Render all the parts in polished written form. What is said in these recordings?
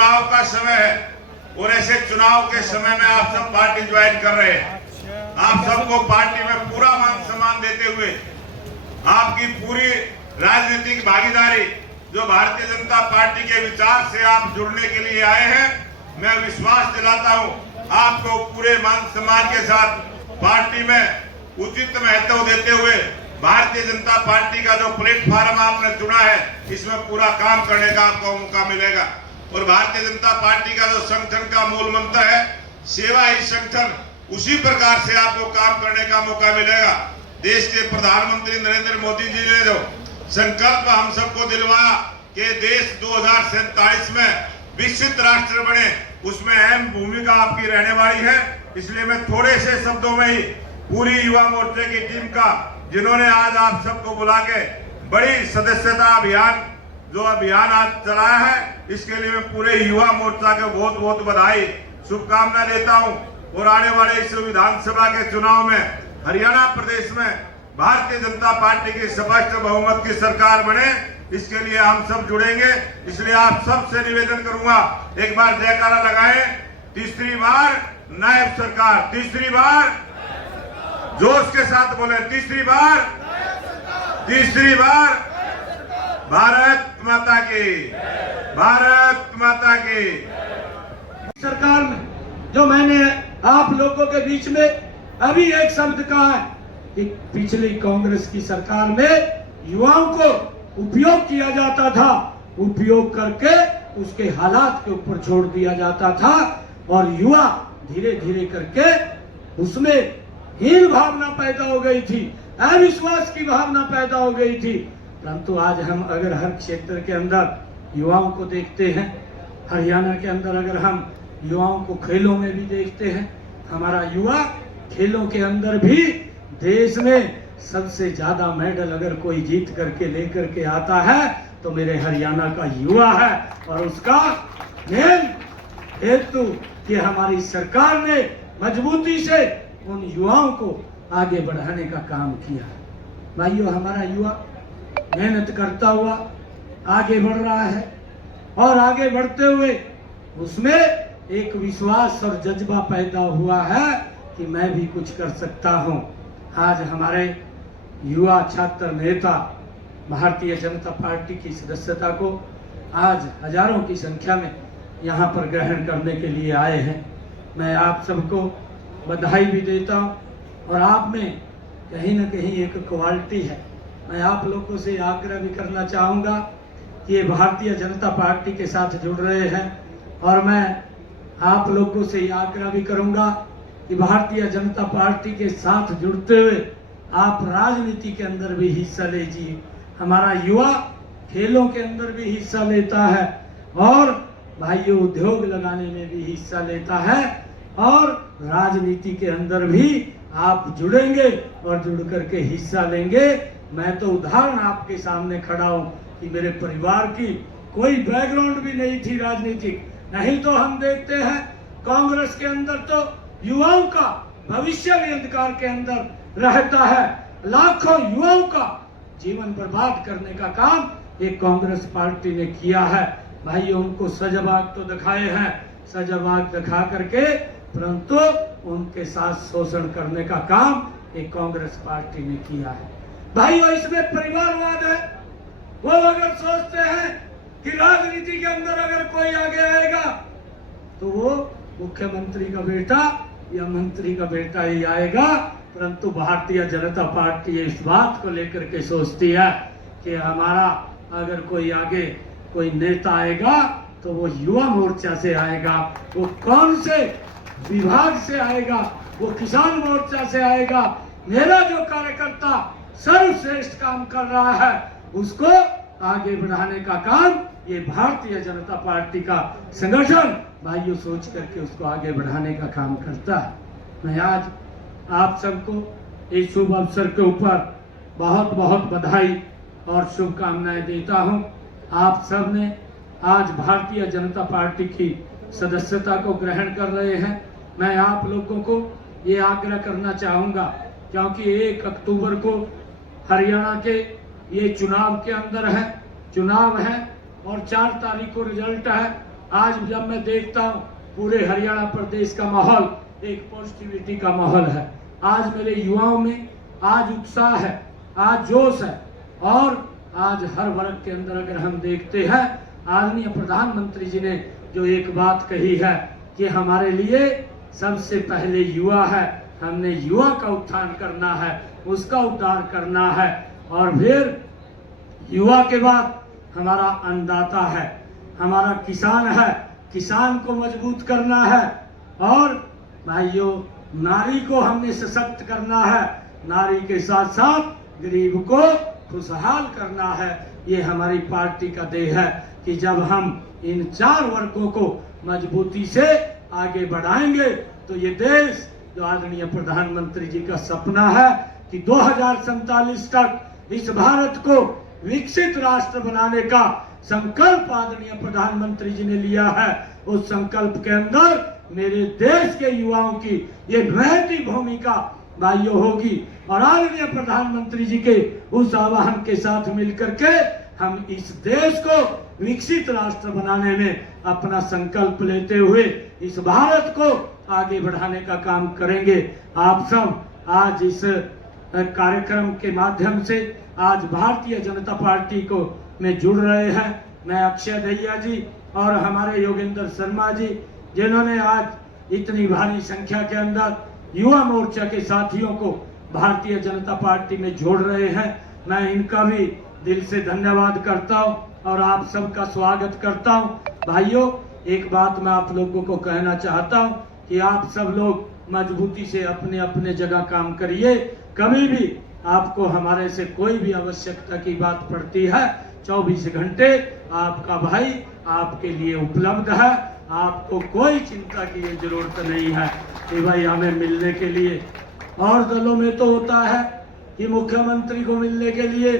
चुनाव का समय है और ऐसे चुनाव के समय में आप सब पार्टी ज्वाइन कर रहे हैं। आप सबको पार्टी में पूरा मान सम्मान देते हुए आपकी पूरी राजनीतिक भागीदारी जो भारतीय जनता पार्टी के विचार से आप जुड़ने के लिए आए हैं, मैं विश्वास दिलाता हूं आपको पूरे मान सम्मान के साथ पार्टी में उचित महत्व देते हुए भारतीय जनता पार्टी का जो प्लेटफॉर्म आपने चुना है इसमें पूरा काम करने का आपको मौका मिलेगा। और भारतीय जनता पार्टी का जो संगठन का मूल मंत्र है सेवा ही संगठन, उसी प्रकार से आपको काम करने का मौका मिलेगा। देश के प्रधानमंत्री नरेंद्र मोदी जी ने जो संकल्प हम सबको दिलवाया कि देश 2047 में विकसित राष्ट्र बने, उसमें अहम भूमिका आपकी रहने वाली है। इसलिए मैं थोड़े से शब्दों में ही पूरी युवा मोर्चे की टीम का, जिन्होंने आज आप सबको बुला के बड़ी सदस्यता अभियान जो अभियान आज चलाया है, इसके लिए मैं पूरे युवा मोर्चा के बहुत बहुत बधाई शुभकामनाएं देता हूं। और आने वाले इस विधानसभा के चुनाव में हरियाणा प्रदेश में भारतीय जनता पार्टी की स्पष्ट बहुमत की सरकार बने, इसके लिए हम सब जुड़ेंगे। इसलिए आप सबसे निवेदन करूंगा, एक बार जयकारा लगाएं, तीसरी बार नायब सरकार, तीसरी बार जोश के साथ बोले, तीसरी बार भारत माता की, भारत माता की। सरकार में जो मैंने आप लोगों के बीच में अभी एक शब्द कहा है कि पिछली कांग्रेस की सरकार में युवाओं को उपयोग किया जाता था, उपयोग करके उसके हालात के ऊपर छोड़ दिया जाता था और युवा धीरे धीरे करके उसमें हीन भावना पैदा हो गई थी, अविश्वास की भावना पैदा हो गई थी। परंतु आज हम अगर हर क्षेत्र के अंदर युवाओं को देखते हैं, हरियाणा के अंदर अगर हम युवाओं को खेलों में भी देखते हैं, हमारा युवा खेलों के अंदर भी देश में सबसे ज्यादा मेडल अगर कोई जीत करके लेकर के आता है तो मेरे हरियाणा का युवा है। और उसका मेन हेतु कि हमारी सरकार ने मजबूती से उन युवाओं को आगे बढ़ाने का काम किया है। भाइयों, हमारा युवा मेहनत करता हुआ आगे बढ़ रहा है और आगे बढ़ते हुए उसमें एक विश्वास और जज्बा पैदा हुआ है कि मैं भी कुछ कर सकता हूं। आज हमारे युवा छात्र नेता भारतीय जनता पार्टी की सदस्यता को आज हजारों की संख्या में यहां पर ग्रहण करने के लिए आए हैं। मैं आप सबको बधाई भी देता हूं और आप में कहीं ना कहीं एक क्वालिटी है। मैं आप लोगों से आग्रह भी करना चाहूँगा कि ये भारतीय जनता पार्टी के साथ जुड़ रहे हैं और मैं आप लोगों से आग्रह भी करूँगा कि भारतीय जनता पार्टी के साथ जुड़ते हुए आप राजनीति के अंदर भी हिस्सा लीजिए। हमारा युवा खेलों के अंदर भी हिस्सा लेता है और भाइयों उद्योग लगाने में भी हिस्सा लेता है और राजनीति के अंदर भी आप जुड़ेंगे और जुड़ करके हिस्सा लेंगे। मैं तो उदाहरण आपके सामने खड़ा हूं कि मेरे परिवार की कोई बैकग्राउंड भी नहीं थी राजनीतिक, नहीं तो हम देखते हैं कांग्रेस के अंदर तो युवाओं का भविष्य भी अंधकार के अंदर रहता है। लाखों युवाओं का जीवन बर्बाद करने का काम एक कांग्रेस पार्टी ने किया है। भाइयों, उनको सजाबाग तो दिखाए हैं, सजाबाग दिखा करके परंतु उनके साथ शोषण करने का काम एक कांग्रेस पार्टी ने किया है। भाइयों, इसमें परिवारवाद है। वो अगर सोचते हैं कि राजनीति के अंदर अगर कोई आगे आएगा तो वो मुख्यमंत्री का बेटा या मंत्री का बेटा ही आएगा, परंतु भारतीय जनता पार्टी इस बात को लेकर के सोचती है कि हमारा अगर कोई आगे कोई नेता आएगा तो वो युवा मोर्चा से आएगा, वो कौन से विभाग से आएगा, वो किसान मोर्चा से आएगा। मेरा जो कार्यकर्ता सर्वश्रेष्ठ काम कर रहा है उसको आगे बढ़ाने का काम ये भारतीय जनता पार्टी का संगठन भाइयों सोच करके उसको आगे बढ़ाने का काम करता है। मैं आज आप सबको इस शुभ अवसर के ऊपर बहुत बहुत बधाई और शुभकामनाएं देता हूं। आप सब ने आज भारतीय जनता पार्टी की सदस्यता को ग्रहण कर रहे हैं। मैं आप लोगों को ये आग्रह करना चाहूँगा क्योंकि 1 अक्टूबर को हरियाणा के ये चुनाव के अंदर है, चुनाव है और 4 तारीख को रिजल्ट है आज जब मैं देखता हूँ पूरे हरियाणा प्रदेश का माहौल एक पॉजिटिविटी का माहौल है। आज मेरे युवाओं में आज उत्साह है, आज जोश है, और आज हर वर्ग के अंदर अगर हम देखते हैं, आदरणीय प्रधानमंत्री जी ने जो एक बात कही है कि हमारे लिए सबसे पहले युवा है, हमने युवा का उत्थान करना है, उसका उद्धार करना है, और फिर युवा के बाद हमारा अन्नदाता है, हमारा किसान है, किसान को मजबूत करना है, और भाइयों नारी को हमने सशक्त करना है, नारी के साथ साथ गरीब को खुशहाल करना है। ये हमारी पार्टी का ध्येय है कि जब हम इन 4 वर्गों को मजबूती से आगे बढ़ाएंगे तो ये देश जो आदरणीय प्रधानमंत्री जी का सपना है कि 2047 तक इस भारत को विकसित राष्ट्र बनाने का संकल्प आदरणीय प्रधानमंत्री जी ने लिया है, उस संकल्प के अंदर मेरे देश के युवाओं की ये महती भूमिका भाइयों होगी, और आदरणीय प्रधानमंत्री जी के उस आह्वान के साथ मिलकर के हम इस देश को विकसित राष्ट्र बनाने में अपना संकल्प लेते हुए इस भारत को आगे बढ़ाने का काम करेंगे। आप सब आज इस कार्यक्रम के माध्यम से आज भारतीय जनता पार्टी को में जुड़ रहे हैं। मैं अक्षय दहिया जी और हमारे योगेंद्र शर्मा जी, जिन्होंने आज इतनी भारी संख्या के अंदर युवा मोर्चा के साथियों को भारतीय जनता पार्टी में जोड़ रहे हैं, मैं इनका भी दिल से धन्यवाद करता हूं और आप सबका स्वागत करता हूं। भाइयों, एक बात मैं आप लोगों को कहना चाहता हूं कि आप सब लोग मजबूती से अपने अपने जगह काम करिए। कभी भी आपको हमारे से कोई भी आवश्यकता की बात पड़ती है, 24 घंटे आपका भाई आपके लिए उपलब्ध है। आपको कोई चिंता की जरूरत नहीं है कि भाई हमें मिलने के लिए, और दलों में तो होता है कि मुख्यमंत्री को मिलने के लिए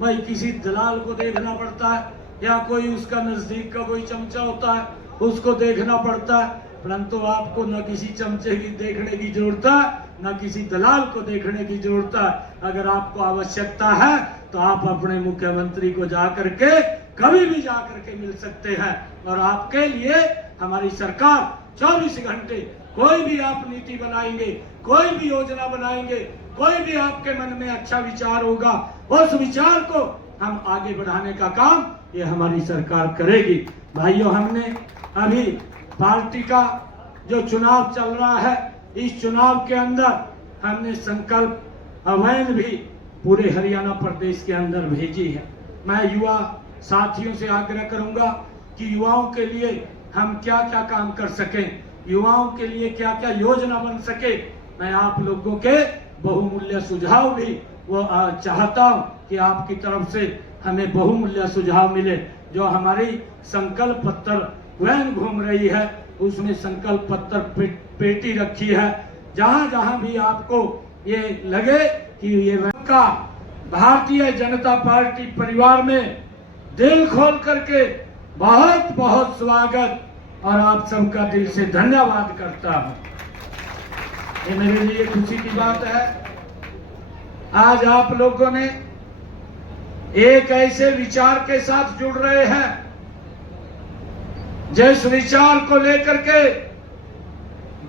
भाई किसी दलाल को देखना पड़ता है, या कोई उसका नजदीक का कोई चमचा होता है उसको देखना पड़ता है, परंतु आपको न किसी चमचे की देखने की जरूरत है, न किसी दलाल को देखने की जरूरत है। अगर आपको आवश्यकता है तो आप अपने मुख्यमंत्री को जा करके कभी भी जा करके मिल सकते हैं, और आपके लिए हमारी सरकार 24 घंटे कोई भी आप नीति बनाएंगे, कोई भी योजना बनाएंगे, कोई भी आपके मन में अच्छा विचार होगा, उस विचार को हम आगे बढ़ाने का काम ये हमारी सरकार करेगी। भाइयों, हमने अभी पार्टी का जो चुनाव चल रहा है, इस चुनाव के अंदर हमने संकल्प अभियान भी पूरे हरियाणा प्रदेश के अंदर भेजी है। मैं युवा साथियों से आग्रह करूंगा कि युवाओं के लिए हम क्या क्या काम कर सकें, युवाओं के लिए क्या क्या योजना बन सके। मैं आप लोगों के बहुमूल्य सुझाव भी वो चाहता हूं कि आपकी तरफ से हमें बहुमूल्य सुझाव मिले। जो हमारी संकल्प पत्र वैन घूम रही है, उसमें संकल्प पत्र पेटी रखी है। जहां जहां भी आपको ये लगे कि ये का भारतीय जनता पार्टी परिवार में दिल खोल करके बहुत बहुत स्वागत और आप सबका दिल से धन्यवाद करता हूं। ये मेरे लिए खुशी की बात है। आज आप लोगों ने एक ऐसे विचार के साथ जुड़ रहे हैं जिस विचार को लेकर के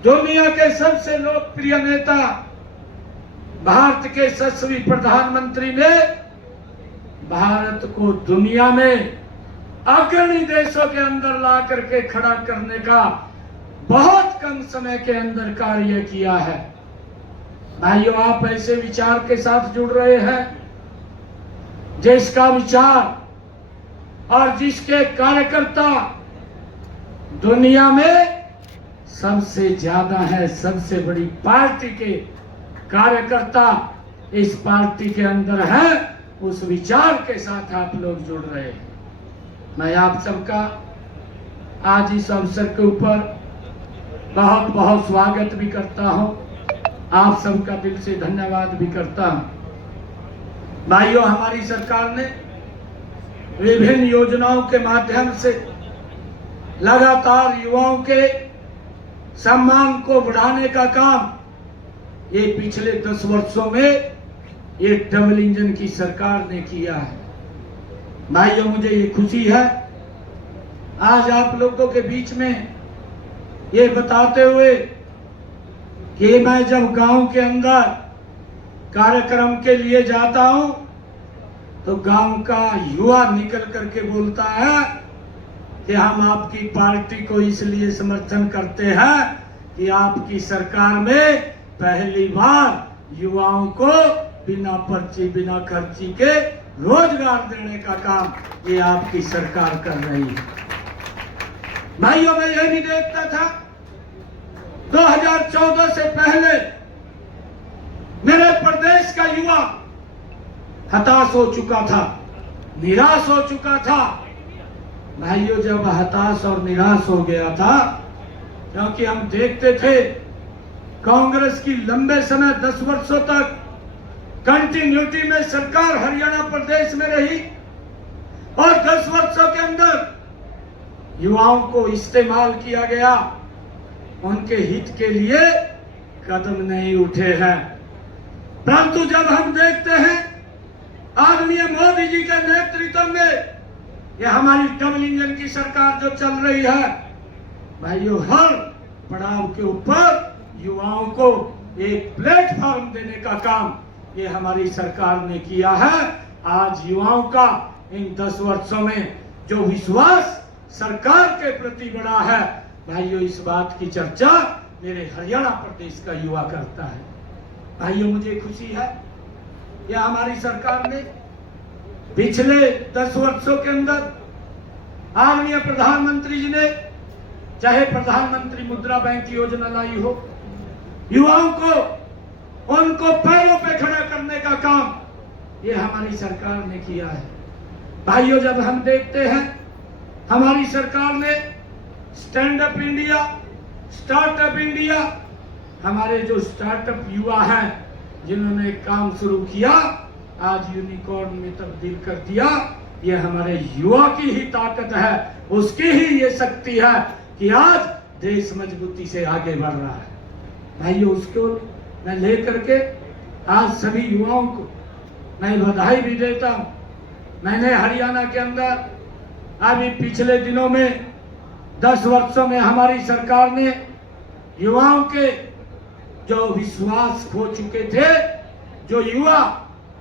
दुनिया के सबसे लोकप्रिय नेता भारत के यशस्वी प्रधानमंत्री ने भारत को दुनिया में अग्रणी देशों के अंदर ला करके खड़ा करने का बहुत कम समय के अंदर कार्य किया है। भाइयों, आप ऐसे विचार के साथ जुड़ रहे हैं जिसका विचार और जिसके कार्यकर्ता दुनिया में सबसे ज्यादा है। सबसे बड़ी पार्टी के कार्यकर्ता इस पार्टी के अंदर है, उस विचार के साथ आप लोग जुड़ रहे हैं। मैं आप सबका आज इस अवसर के ऊपर बहुत बहुत स्वागत भी करता हूं, आप सबका दिल से धन्यवाद भी करता हूं। भाइयों, हमारी सरकार ने विभिन्न योजनाओं के माध्यम से लगातार युवाओं के सम्मान को बढ़ाने का काम ये पिछले 10 वर्षों में ये डबल इंजन की सरकार ने किया है। भाइयों, मुझे ये खुशी है आज आप लोगों के बीच में ये बताते हुए कि मैं जब गांव के अंदर कार्यक्रम के लिए जाता हूं तो गांव का युवा निकल करके बोलता है कि हम आपकी पार्टी को इसलिए समर्थन करते हैं कि आपकी सरकार में पहली बार युवाओं को बिना पर्ची बिना खर्ची के रोजगार देने का काम ये आपकी सरकार कर रही है। भाइयों, मैं ये भी देखता था 2014 से पहले मेरे प्रदेश का युवा हताश हो चुका था, निराश हो चुका था। भाइयों, जब हताश और निराश हो गया था क्योंकि हम देखते थे कांग्रेस की लंबे समय 10 वर्षों तक कंटिन्यूटी में सरकार हरियाणा प्रदेश में रही और 10 वर्षों के अंदर युवाओं को इस्तेमाल किया गया, उनके हित के लिए कदम नहीं उठे हैं। परंतु जब हम देखते हैं आदरणीय मोदी जी के नेतृत्व में ये हमारी डबल इंजन की सरकार जो चल रही है, भाइयों, हर पड़ाव के ऊपर युवाओं को एक प्लेटफॉर्म देने का काम ये हमारी सरकार ने किया है। आज युवाओं का इन 10 वर्षों में जो विश्वास सरकार के प्रति बढ़ा है, भाइयों, इस बात की चर्चा मेरे हरियाणा प्रदेश का युवा करता है। भाइयों, मुझे खुशी है यह हमारी सरकार ने पिछले 10 वर्षों के अंदर आदरणीय प्रधानमंत्री जी ने चाहे प्रधानमंत्री मुद्रा बैंक योजना लाई हो, युवाओं को उनको पैरों पे खड़ा करने का काम ये हमारी सरकार ने किया है। भाइयों, जब हम देखते हैं हमारी सरकार ने stand up India, startup India, हमारे जो स्टार्टअप युवा हैं जिन्होंने काम शुरू किया आज यूनिकॉर्न में तब्दील कर दिया, ये हमारे युवा की ही ताकत है, उसकी ही ये शक्ति है कि आज देश मजबूती से आगे बढ़ रहा है। भाइयों, उसको मैं लेकर के आज सभी युवाओं को मैं बधाई भी देता हूं। मैंने हरियाणा के अंदर अभी पिछले दिनों में 10 वर्षों में हमारी सरकार ने युवाओं के जो विश्वास खो चुके थे, जो युवा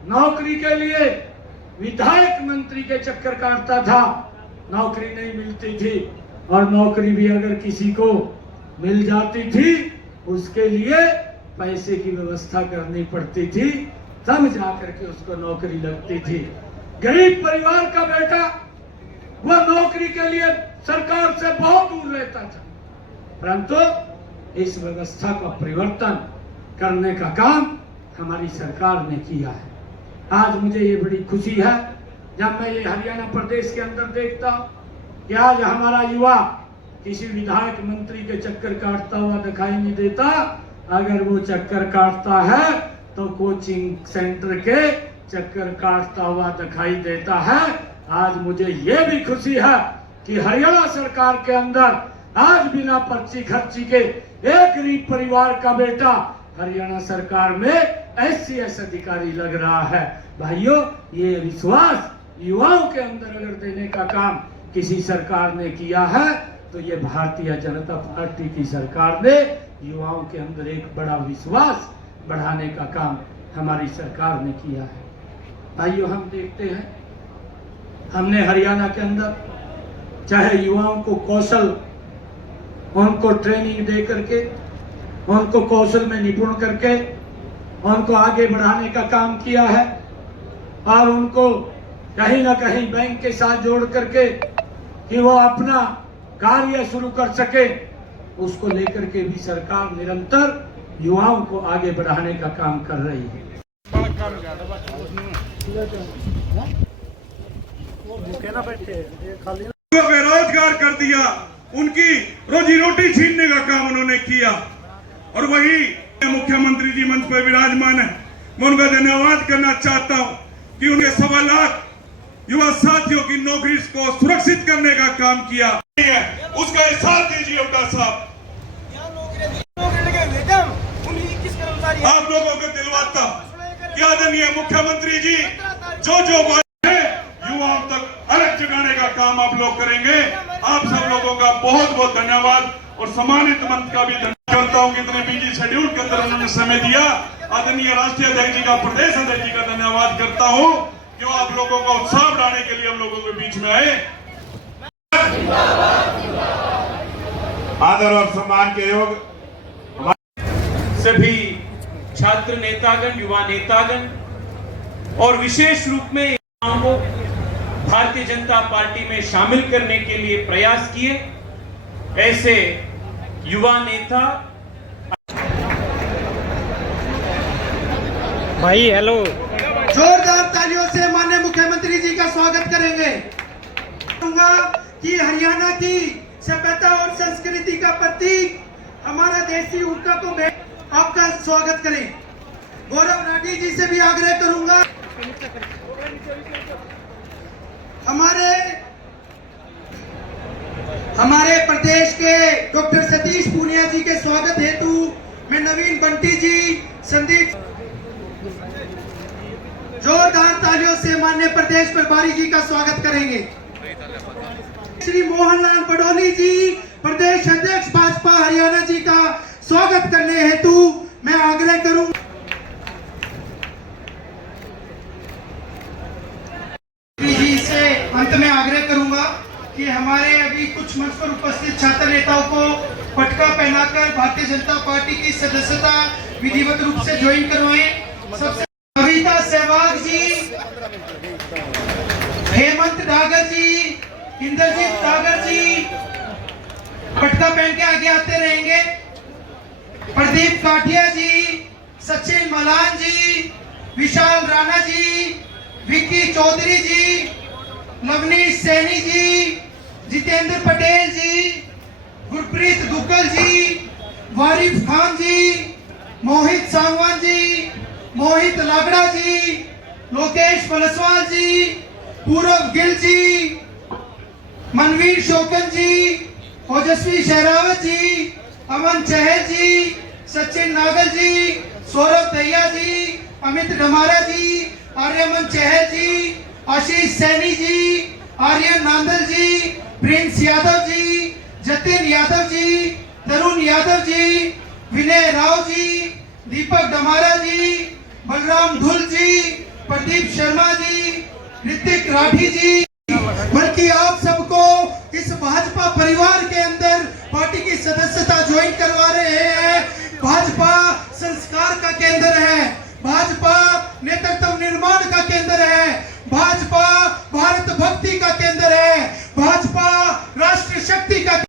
नौकरी के लिए विधायक मंत्री के चक्कर काटता था, नौकरी नहीं मिलती थी और नौकरी भी अगर किसी को मिल जाती थी उसके लिए पैसे की व्यवस्था करनी पड़ती थी, तब जाकर के उसको नौकरी लगती थी। गरीब परिवार का बेटा वह नौकरी के लिए सरकार से बहुत दूर रहता था, परंतु इस व्यवस्था का परिवर्तन करने का काम हमारी सरकार ने किया है। आज मुझे ये बड़ी खुशी है जब मैं ये हरियाणा प्रदेश के अंदर देखता हूं कि आज हमारा युवा किसी विधायक मंत्री के चक्कर काटता हुआ दिखाई नहीं देता। अगर वो चक्कर काटता है तो कोचिंग सेंटर के चक्कर काटता हुआ दिखाई देता है। आज मुझे ये भी खुशी है कि हरियाणा सरकार के अंदर आज बिना पर्ची खर्ची के एक गरीब परिवार का बेटा हरियाणा सरकार में SCS अधिकारी लग रहा है। भाइयों, ये विश्वास युवाओं के अंदर अगर देने का काम किसी सरकार ने किया है तो ये भारतीय जनता पार्टी की सरकार ने युवाओं के अंदर एक बड़ा विश्वास बढ़ाने का काम हमारी सरकार ने किया है। भाइयों, हम देखते हैं हमने हरियाणा के अंदर चाहे युवाओं को कौशल, उनको ट्रेनिंग दे करके, उनको कौशल में निपुण करके उनको आगे बढ़ाने का काम किया है और उनको कहीं ना कहीं बैंक के साथ जोड़ करके कि वो अपना कार्य शुरू कर सके, उसको लेकर के भी सरकार निरंतर युवाओं को आगे बढ़ाने का काम कर रही है। बेरोजगार कर दिया, उनकी रोजी रोटी छीनने का काम उन्होंने किया और वही मुख्यमंत्री जी मंच पर विराजमान है। मैं उनका धन्यवाद करना चाहता हूं कि उनके 1.25 लाख युवा साथियों की नौकरी को सुरक्षित करने का काम किया है, उसका एहसास कीजिए उनका साहब। आप लोगों को दिलवाता कि आदरणीय मुख्यमंत्री जी जो बात है युवाओं तक अलग जगाने का काम आप लोग करेंगे। आप सब लोगों का बहुत बहुत धन्यवाद और सम्मानित मंच का भी धन्यवाद करता हूँ। इतने बिजी शेड्यूल के अंदर उन्होंने समय दिया। आदरणीय राष्ट्रीय अध्यक्ष जी का, प्रदेश अध्यक्ष जी का धन्यवाद करता हूँ कि वो आप लोगों का उत्साह बढ़ाने के लिए हम लोगों के बीच में आए। आदर और सम्मान के योग सभी छात्र नेतागण, युवा नेतागण और विशेष रूप में युवाओं को भारतीय जनता पार्टी में शामिल करने के लिए प्रयास किए, ऐसे युवा नेता भाई हेलो, जोरदार तालियों से माननीय मुख्यमंत्री जी का स्वागत करेंगे। कहूंगा कि हरियाणा की सभ्यता और संस्कृति का प्रतीक हमारा देसी हुक्का को आपका स्वागत करें। गौरव राठी जी से भी आग्रह करूंगा, हमारे प्रदेश के डॉक्टर सतीश पूनिया जी के स्वागत हेतु मैं नवीन बंटी जी, संदीप, जोरदार तालियों से माननीय प्रदेश प्रभारी जी का स्वागत करेंगे। श्री मोहनलाल बडोली जी, प्रदेश अध्यक्ष भाजपा हरियाणा जी का स्वागत करने हेतु मैं आग्रह करूं। जी से अंत में आग्रह करूंगा कि हमारे अभी कुछ मंच पर उपस्थित छात्र नेताओं को पटका पहनाकर भारतीय जनता पार्टी की सदस्यता विधिवत रूप से ज्वाइन करवाएं। सबसे कविता सहवाग जी, हेमंत डागर जी, इंद्रजीत डागर जी पटका पहन के आगे आते रहेंगे। प्रदीप काठिया जी, सचिन मलान जी, विशाल राणा जी, विक्की चौधरी जी, नवनीत सैनी जी, जितेंद्र पटेल जी, गुरप्रीत दुग्गल जी, वारिफ खान जी, मोहित सांगवान जी, मोहित लागड़ा जी, लोकेश पलसवाल जी, पूरब गिल जी, मनवीर शोकन जी, ओजस्वी शेरावत जी, अमन चहल जी, सचिन नागल जी, सौरभ दहिया जी, अमित डमारा जी, आर्यमन चहल जी, आशीष सैनी जी, आर्यन नांदल जी, प्रिंस यादव जी, जतिन यादव जी, तरुण यादव जी, विनय राव जी, दीपक डमारा जी, बलराम धुल जी, प्रदीप शर्मा जी, ऋतिक राठी जी, बल्कि आप सबको इस भाजपा परिवार के अंदर पार्टी की सदस्यता ज्वाइन करवा रहे हैं। भाजपा संस्कार का केंद्र है, भाजपा नेतृत्व निर्माण